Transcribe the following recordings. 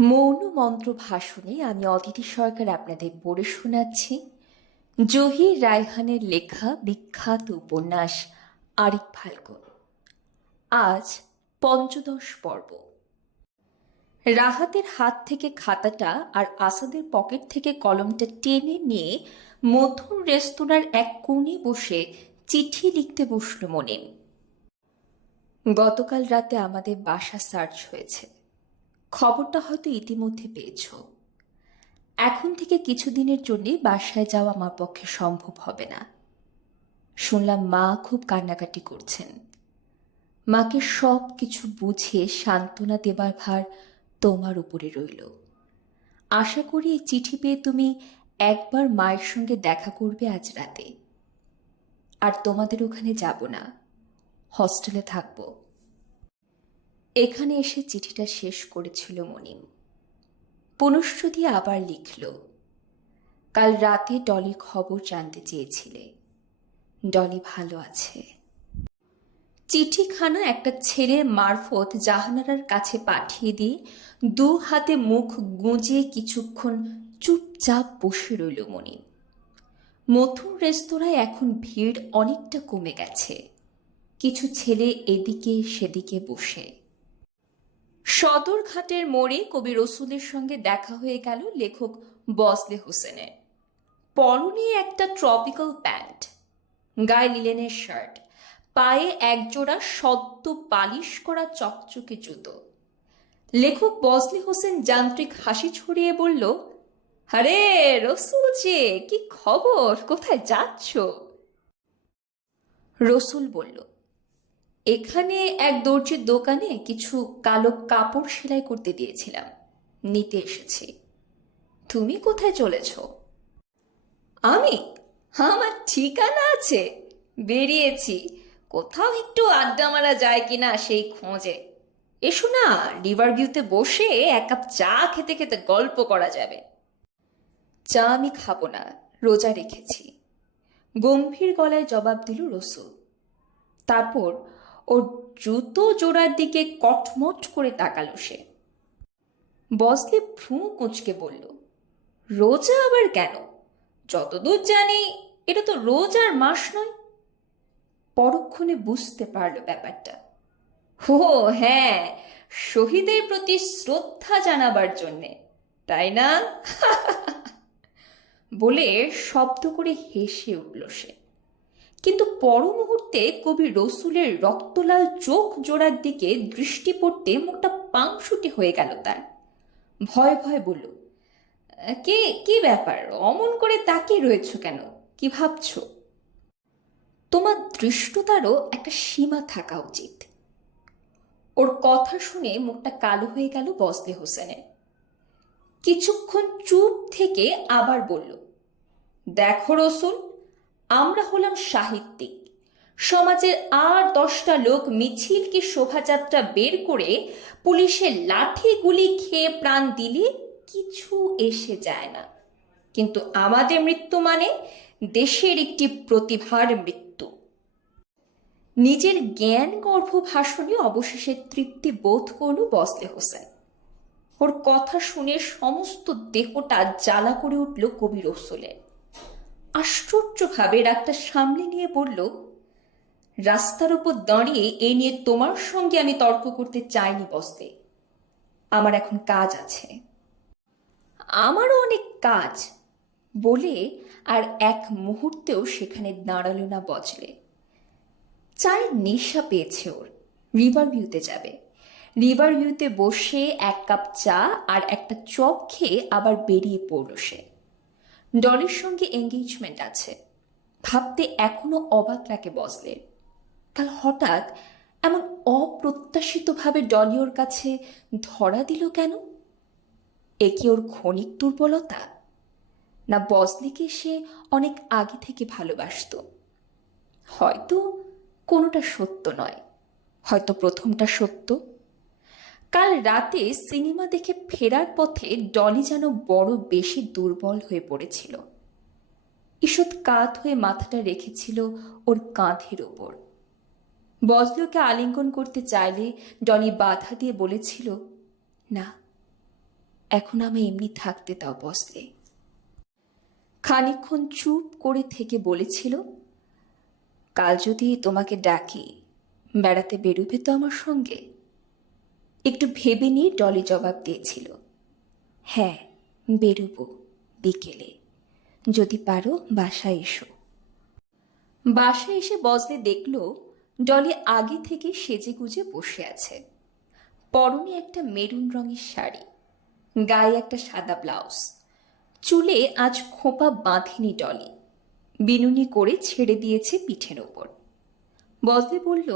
মৌন মন্ত্র ভাষণে আমি অদিতি সরকার আপনাদের পড়ে শোনাচ্ছি। জহির রায়হানের লেখা বিখ্যাত উপন্যাস আরিক ফাল্গুন। আজ পঞ্চদশ পর্ব। রাহাতের হাত থেকে খাতাটা আর আসাদের পকেট থেকে কলমটা টেনে নিয়ে মধুর রেস্তোরাঁর এক কোণে বসে চিঠি লিখতে বসল মনিম। গতকাল রাতে আমাদের বাসা সার্চ হয়েছে। খবরটা হয়তো ইতিমধ্যে পেয়েছ। এখন থেকে কিছুদিনের জন্য বাসায় যাওয়া আমার পক্ষে সম্ভব হবে না। শুনলাম মা খুব কান্নাকাটি করছেন। মাকে সব কিছু বুঝে সান্ত্বনা দেবার ভার তোমার উপরে রইল। আশা করি এই চিঠি পেয়ে তুমি একবার মায়ের সঙ্গে দেখা করবে আজ রাতে। আর তোমাদের ওখানে যাব না। হস্টেলে থাকব। এখানে এসে চিঠিটা শেষ করেছিল মনিম। পুনশ্রুতি আবার লিখল, কাল রাতে ডলি খবর জানতে চেয়েছিলে। ডলি ভালো আছে। চিঠিখানা একটা ছেলের মারফত জাহানারার কাছে পাঠিয়ে দিয়ে দু হাতে মুখ গুঁজে কিছুক্ষণ চুপচাপ বসে রইল মনিম। মথুর রেস্তোরাঁয় এখন ভিড় অনেকটা কমে গেছে। কিছু ছেলে এদিকে সেদিকে বসে। সদরঘাটের মোড়ে কবি রসুলের সঙ্গে দেখা হয়ে গেল লেখক বসলে হোসেনের পরনে একটা ট্রপিক্যাল প্যান্ট গায়ে লিলেনের শার্ট পায়ে একজোড়া সদ্য পালিশ করা চকচকে জুতো। লেখক বজলে হোসেন যান্ত্রিক হাসি ছড়িয়ে বলল, আরে রসুল যে কি খবর? কোথায় যাচ্ছ? রসুল বলল এখানে এক দর্জির দোকানে কিছু কালো কাপড় সেলাই করতে দিয়েছিলাম। নিতে এসেছি। তুমি কোথায় চলেছ? আমি? আমার ঠিকানা আছে। বেরিয়েছি। কোথাও একটু আড্ডা মারা যায় কিনা সেই খোঁজে। এসো না, রিভার ভিউতে বসে এক কাপ চা খেতে খেতে গল্প করা যাবে। চা আমি খাব না, রোজা রেখেছি। গম্ভীর গলায় জবাব দিল রসুল। তারপর ওর জুতো জোড়ার দিকে কটমট করে তাকালো সে। বসলে ভ্রু কুঁচকে বলল, রোজা আবার কেন? যতদূর জানি, এটা তো রোজ আর মাস নয়। পরক্ষণে বুঝতে পারল ব্যাপারটা। ও হ্যাঁ শহীদের প্রতি শ্রদ্ধা জানাবার জন্যে, তাই না? বলে শব্দ করে হেসে উঠল সে। কিন্তু পর মুহূর্তে কবি রসুলের রক্তলাল চোখ জোড়ার দিকে দৃষ্টি পড়তে মুখটা পাংশুটি হয়ে গেল তার। ভয় ভয় বলল, কে, কি ব্যাপার? অমন করে তাকিয়ে রয়েছ কেন? কি ভাবছ? তোমার দৃষ্টতারও একটা সীমা থাকা উচিত। ওর কথা শুনে মুখটা কালো হয়ে গেল বসলে হোসেনের কিছুক্ষণ চুপ থেকে আবার বলল, দেখো রসুল আমরা হলাম সাহিত্যিক। সমাজের আর দশটা লোক মিছিল কি শোভাযাত্রা বের করে পুলিশের লাঠি গুলি খেয়ে প্রাণ দিলে কিছু এসে যায় না। কিন্তু আমাদের মৃত্যু মানে দেশের একটি প্রতিভার মৃত্যু। নিজের জ্ঞান গর্ভ ভাষণে অবশেষে তৃপ্তি বোধ করল বসলে হোসেন। ওর কথা শুনে সমস্ত দেহটা জ্বালা করে উঠল কবি রসুলের। আশ্চর্যভাবে রাগটা সামলে নিয়ে বলল, রাস্তার ওপর দাঁড়িয়ে এ নিয়ে তোমার সঙ্গে আমি তর্ক করতে চাইনি বসতে। আমার এখন কাজ আছে। আমারও অনেক কাজ, বলে আর এক মুহূর্তেও সেখানে দাঁড়াল না বজলে। চায়ের নেশা পেয়েছে ওর, রিভার ভিউতে যাবে। রিভার ভিউতে বসে এক কাপ চা আর একটা চপ খেয়ে আবার বেরিয়ে পড়ল সে। ডলির সঙ্গে এঙ্গেজমেন্ট আছে। ভাবতে এখনও অবাক লাগে বসলের কাল হঠাৎ এমন অপ্রত্যাশিতভাবে ডলি ওর কাছে ধরা দিল কেন? এ কি ওর ক্ষণিক দুর্বলতা? না বসলিকে সে অনেক আগে থেকে ভালোবাসত? হয়তো কোনোটা সত্য নয়। হয়তো প্রথমটা সত্য। কাল রাতে সিনেমা দেখে ফেরার পথে ডলি যেন বড় বেশি দুর্বল হয়ে পড়েছিল। ঈষৎ কাত হয়ে মাথাটা রেখেছিল ওর কাঁধের ওপর। বজলুকে আলিঙ্গন করতে চাইলে ডলি বাধা দিয়ে বলেছিল, না, এখন আমি এমনি থাকতে তাও বসলে খানিকক্ষণ চুপ করে থেকে বলেছিল, কাল যদি তোমাকে ডাকি, বেড়াতে বেরোবে তো আমার সঙ্গে? একটু ভেবে নিয়ে ডলি জবাব দিয়েছিল। হ্যাঁ বেরোবো বিকেলে। যদি পারো, বাসায় এসো। বাসায় এসে বজলে দেখল, ডলি আগে থেকে সেজে গুজে বসে আছে। পরনে একটা মেরুন রঙের শাড়ি, গায়ে একটা সাদা ব্লাউজ, চুলে আজ খোপা বাঁধেনি ডলি, বিনুনি করে ছেড়ে দিয়েছে পিঠের ওপর। বজলে বলল,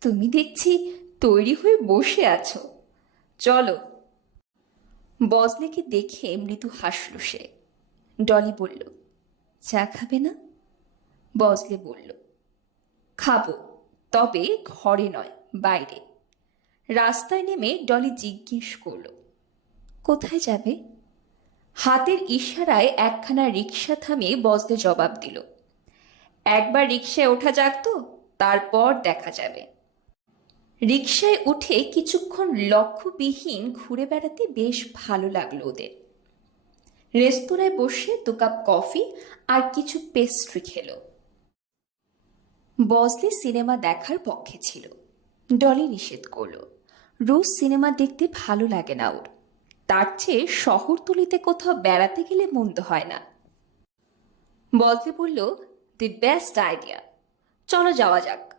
তুমি দেখছি তৈরি হয়ে বসে আছো। চলো। বজলেকে দেখে মৃদু হাসল সে। ডলি বলল, চা খাবে না? বজলে বলল, খাব, তবে ঘরে নয়, বাইরে। রাস্তায় নেমে ডলি জিজ্ঞেস করল, কোথায় যাবে? হাতের ইশারায় একখানা রিক্সা থামিয়ে বজলে জবাব দিল, একবার রিক্সায় ওঠা যাক তো, তারপর দেখা যাবে। রিক্সায় উঠে কিছুক্ষণ লক্ষ্যবিহীন ঘুরে বেড়াতে বেশ ভালো লাগল ওদের। রেস্তোরাঁয় বসে দু কাপ কফি আর কিছু পেস্ট্রি খেলো। বজলি সিনেমা দেখার পক্ষে ছিল। ডলি নিষেধ করল। রোজ সিনেমা দেখতে ভালো লাগে না ওর। তার চেয়ে শহরতলিতে কোথাও বেড়াতে গেলে মন্দ হয় না। বজলি বলল দি বেস্ট আইডিয়া চলো যাওয়া যাক।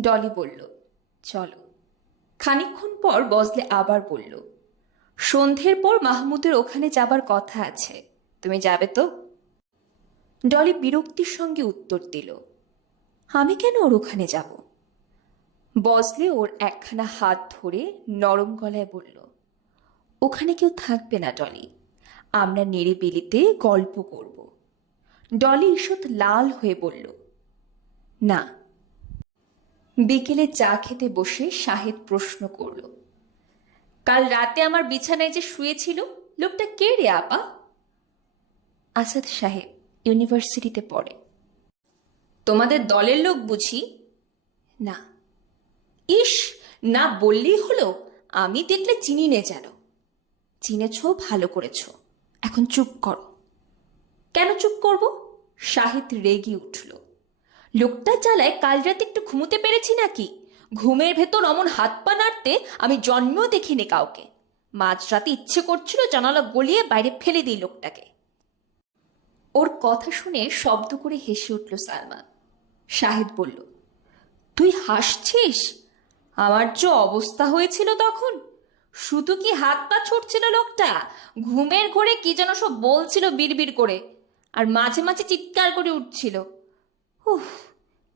ডলি বলল চলো। খানিকক্ষণ পর বজলে আবার বলল, সন্ধ্যের পর মাহমুদের ওখানে যাবার কথা আছে, তুমি যাবে তো? ডলি বিরক্তির সঙ্গে উত্তর দিল, আমি কেন ওর ওখানে যাব? বজলে ওর একখানা হাত ধরে নরম গলায় বলল, ওখানে কেউ থাকবে না ডলি, আমরা নিরিবিলিতে গল্প করব। ডলি ঈষৎ লাল হয়ে বলল, না বিকেলে চা খেতে বসে শাহেদ প্রশ্ন করল, কাল রাতে আমার বিছানায় যে শুয়েছিল, লোকটা কে রে আপা? আসাদ সাহেব ইউনিভার্সিটিতে পড়ে। তোমাদের দলের লোক বুঝি? না। ইস না বললেই হলো, আমি দেখলে চিনি নে যেন। চিনেছ, ভালো করেছ। এখন চুপ করো। কেন চুপ করব? শাহিদ রেগে উঠল। লোকটা জ্বালায় কাল রাতে একটু ঘুমোতে পেরেছি নাকি? ঘুমের ভেতর অমন হাত পা নাড়তে আমি জন্মেও দেখিনি কাউকে। মাঝরাতে ইচ্ছে করছিল জানালা গলিয়ে বাইরে ফেলে দিই লোকটাকে। ওর কথা শুনে শব্দ করে হেসে উঠল সালমা শাহিদ বলল, তুই হাসছিস? আমার যে অবস্থা হয়েছিল তখন? শুধু কি হাত পা ছুটছিল লোকটা? ঘুমের ঘোরে কি যেন সব বলছিল বিড়বিড় করে। আর মাঝে মাঝে চিৎকার করে উঠছিল। উফ,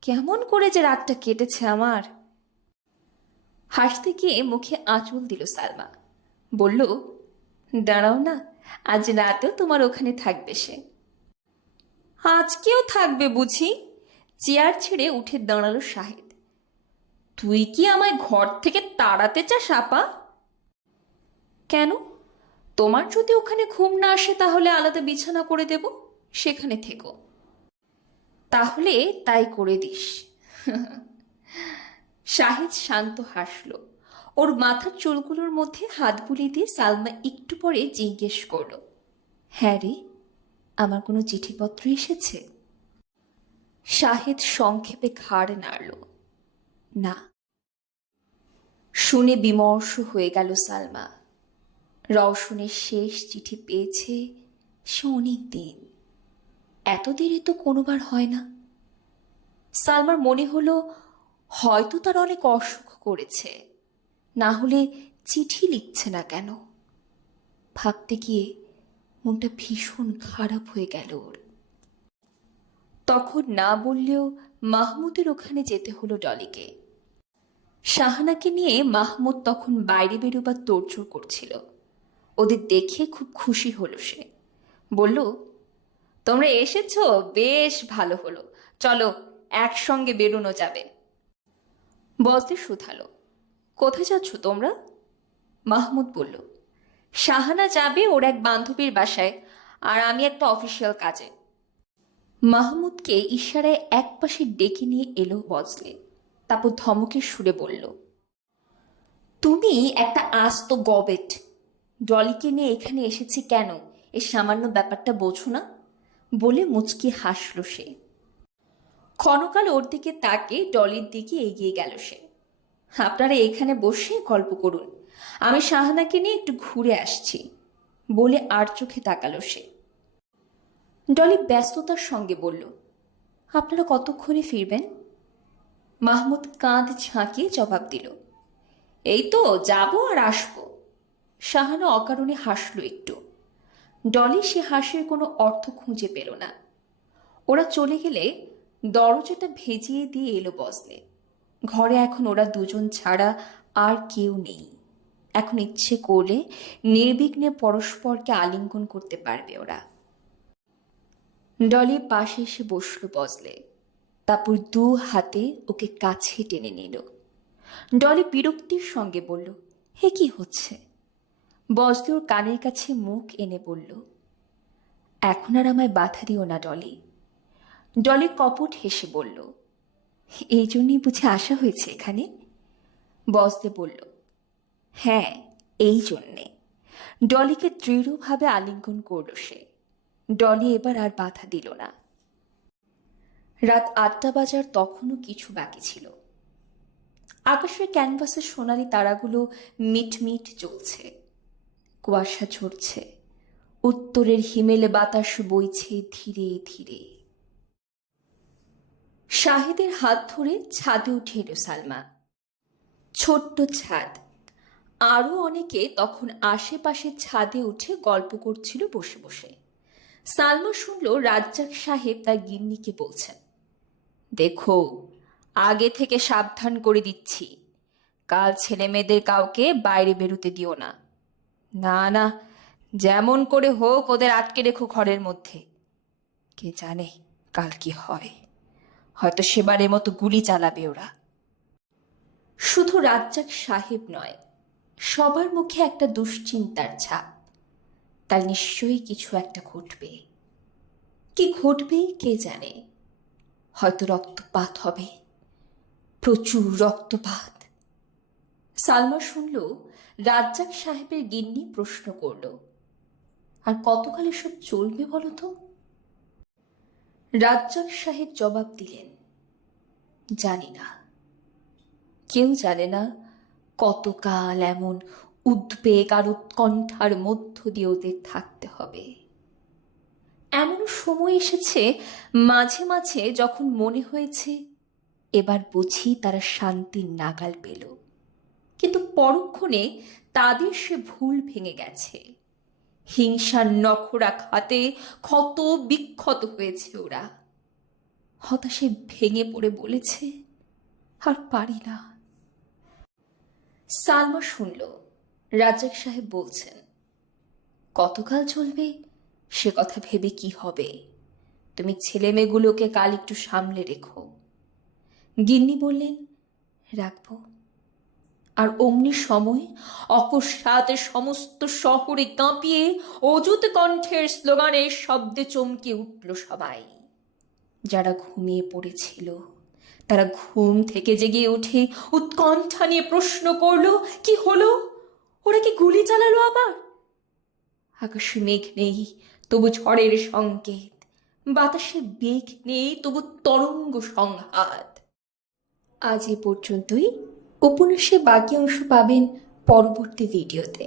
কেমন করে যে রাতটা কেটেছে আমার। হাসতে গিয়ে মুখে আঁচল দিল সালমা। বলল, দাঁড়াও না, আজ রাতেও তোমার ওখানে থাকবে সে। আজকেও থাকবে বুঝি? চেয়ার ছেড়ে উঠে দাঁড়াল শাহিদ। তুই কি আমায় ঘর থেকে তাড়াতে চাস, আপা? কেন? তোমার যদি ওখানে ঘুম না আসে তাহলে আলাদা বিছানা করে দেব, সেখানে থেকো। তাহলে তাই করে দিস। শাহিদ শান্ত হাসল। ওর মাথার চুলগুলোর মধ্যে হাত বুলিয়ে দিয়ে সালমা একটু পরে জিজ্ঞেস করল হ্যাঁ রে, আমার কোনো চিঠিপত্র এসেছে? শাহেদ সংক্ষেপে ঘাড় নাড়ল, না। শুনে বিমর্ষ হয়ে গেল সালমা। রওশনের শেষ চিঠি পেয়েছে সে অনেক দিন এত দেরি তো কোনোবার হয় না। সালমার মনে হলো, হয়তো তার অনেক অসুখ করেছে। না হলে চিঠি লিখছে না কেন? ভাবতে গিয়ে মনটা ভীষণ খারাপ হয়ে গেল ওর। তখন না বললেও মাহমুদের ওখানে যেতে হলো ডলিকে। শাহানাকে নিয়ে মাহমুদ তখন বাইরে বেরোবার তোড়জোড় করছিল। ওদের দেখে খুব খুশি হলো সে। বলল তোমরা এসেছ? বেশ ভালো হলো। চলো, একসঙ্গে বেরোনো যাবে। বজলে শুধালো। কোথায় যাচ্ছ তোমরা? মাহমুদ বলল, শাহানা যাবে ওর এক বান্ধবীর বাসায়, আর আমি একটা অফিসিয়াল কাজে। মাহমুদকে ইশারায় এক পাশে ডেকে নিয়ে এলো বজলে তারপর ধমকের সুরে বলল, তুমি একটা আস্ত গবেট। ডলিকে নিয়ে এখানে এসেছি কেন? এই সামান্য ব্যাপারটা বোঝো না। বলে মুচকি হাসল সে। ক্ষণকাল ওর দিকে তাকে ডলির দিকে এগিয়ে গেল সে। আপনারা এখানে বসে গল্প করুন। আমি শাহানাকে নিয়ে একটু ঘুরে আসছি, বলে আর চোখে তাকালো সে। ডলি ব্যস্ততার সঙ্গে বলল, আপনারা কতক্ষণে ফিরবেন? মাহমুদ কাঁধ ঝাঁকিয়ে জবাব দিল, এই তো, যাব আর আসব। শাহানা অকারণে হাসলো একটু। ডলি সে হাসির কোনো অর্থ খুঁজে পেল না। ওরা চলে গেলে দরজাটা ভেজিয়ে দিয়ে এলো বসলে। ঘরে এখন ওরা দুজন ছাড়া আর কেউ নেই। এখন ইচ্ছে করলে নির্বিঘ্নে পরস্পরকে আলিঙ্গন করতে পারবে ওরা। ডলি পাশে এসে বসল বসলে। তারপর দু হাতে ওকে কাছে টেনে নিল। ডলি বিরক্তির সঙ্গে বলল, হে কি হচ্ছে? বজলে ওর কানের কাছে মুখ এনে বলল, এখন আর আমায় বাধা দিও না, ডলি। ডলি কপট হেসে বলল, এই জন্যই বুঝে আসা হয়েছে এখানে? বজলে বলল হ্যাঁ এই জন্যে। ডলিকে দৃঢ়ভাবে আলিঙ্গন করল সে। ডলি এবার আর বাধা দিল না। রাত আটটা বাজার তখনও কিছু বাকি ছিল। আকাশের ক্যানভাসের সোনালি তারাগুলো মিটমিট জ্বলছে। কুয়াশা ঝরছে। উত্তরের হিমেলে বাতাস বইছে ধীরে ধীরে। শাহিদের হাত ধরে ছাদে উঠে এলো সালমা। ছোট্ট ছাদ। আরও অনেকে তখন আশেপাশে ছাদে উঠে গল্প করছিল বসে বসে। সালমা শুনল রাজ্জাক সাহেব তার গিন্নিকে বলছেন, দেখো, আগে থেকে সাবধান করে দিচ্ছি। কাল ছেলে মেয়েদের কাউকে বাইরে বেরোতে দিও না। না না, যেমন করে হোক ওদের আটকে রেখো ঘরের মধ্যে। কে জানে কাল কি হয়। হয়তো সেবারের মতো গুলি চালাবে ওরা। শুধু রাজ্জাক সাহেব নয়, সবার মুখে একটা দুশ্চিন্তার ছাপ। তার নিশ্চয়ই কিছু একটা ঘটবে। কি ঘটবে কে জানে? হয়তো রক্তপাত হবে। প্রচুর রক্তপাত। সালমা শুনল রাজ্জাক সাহেবের গিন্নি প্রশ্ন করল, আর কতকাল এসব চলবে বলো তো? রাজ্জাক সাহেব জবাব দিলেন, জানি না। কেউ জানে না কতকাল এমন উদ্বেগ আর উৎকণ্ঠার মধ্য দিয়ে ওদের থাকতে হবে। এমন সময় এসেছে মাঝে মাঝে যখন মনে হয়েছে, এবার বুঝি তারা শান্তির নাগাল পেল। কিন্তু পরক্ষণে তাদের সে ভুল ভেঙে গেছে। হিংসার নখরা খাতে ক্ষত বিক্ষত হয়েছে ওরা। হতাশে ভেঙে পড়ে বলেছে, আর পারি না। সালমা শুনল রাজাক সাহেব বলছেন, কতকাল চলবে? সে কথা ভেবে কি হবে? তুমি ছেলে মেয়েগুলোকে কাল একটু সামলে রেখো। গিন্নি বললেন, রাখব। আর অমনি সময় অকস্মাৎ সমস্ত শহরে কাঁপিয়ে অযুত কণ্ঠের স্লোগানের শব্দে চমকে উঠল সবাই। যারা ঘুমিয়ে পড়েছিল, তারা ঘুম থেকে জেগে উঠে উৎকণ্ঠা নিয়ে প্রশ্ন করল, কি হলো? ওরা কি গুলি চালালো আবার? আকাশে মেঘ নেই, তবু ঝড়ের সংকেত। বাতাসে বেগ নেই, তবু তরঙ্গ সংঘাত। আজ এ পর্যন্তই। উপন্যাসে বাকি অংশ পাবেন পরবর্তী ভিডিওতে।